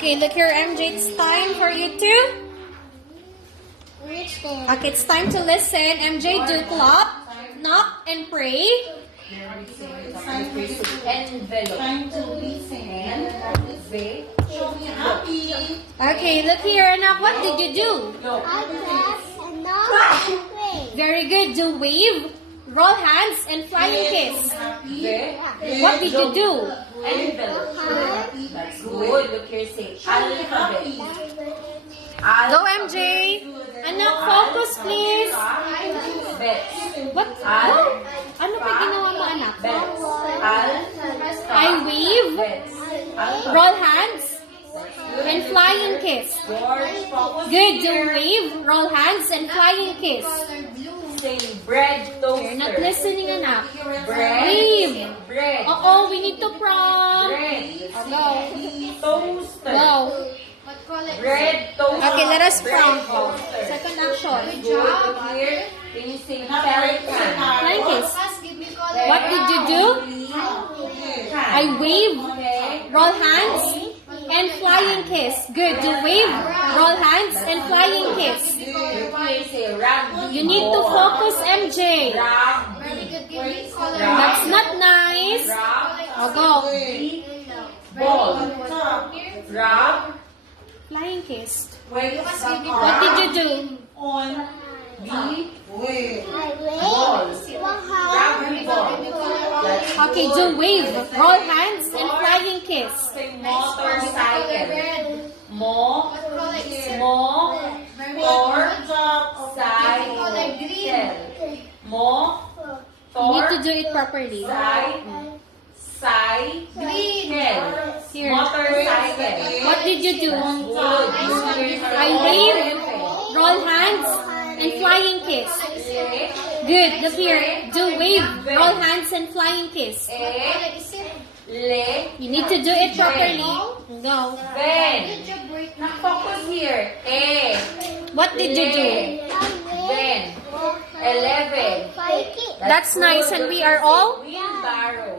Okay, look here, MJ. It's time for you to. Okay, it's time to listen. MJ, do clap, knock, and pray. Envelope. Time to listen. Show me happy. Okay, look here, anak. What did you do? No. Very good. Do wave, roll hands, and flying kiss. What did you do? Envelope. That's good. Look here, say alphabet. Go, MJ. Anak, focus, please. Bet. What? Ano pa ginawa mo, anak? Bet. I wave, Bet. roll hands, and flying kiss. George, focus. Good. Do wave, roll hands, and flying kiss. Say bread toaster. You're not listening, anak. Bread. Wave. Bread. Oo, we need to prompt. Bread. Go. Toaster. Go. Bread toaster. Okay, let us Bread prompt. toaster. Second action. Good. Look here. Can you say pelican? Flying kiss. What did you do? I wave, Okay. roll hands, and flying kiss. Good. Do wave, roll hands, and flying kiss. Look here. Say rugby. You need to ball. focus, MJ. Rugby. That's not nice. Oh, go. Ball. Rub. Flying kiss. Wait, What did you do? on wait. Ball. Rugby ball. That's Okay, do wave, roll hands, and flying kiss. say motorcycle. Mo. Cycle. Mo. You need to do it properly. Cycle. Here. Motorcycle. What did you do? I wave, roll hands, and flying kiss. Good. Look here. Do wave, roll hands, and flying kiss. Le. You need to do it properly. Go. Ben. Now focus here. A. What did you do? Ben. 11. That's nice, and we are all Wheelbarrow.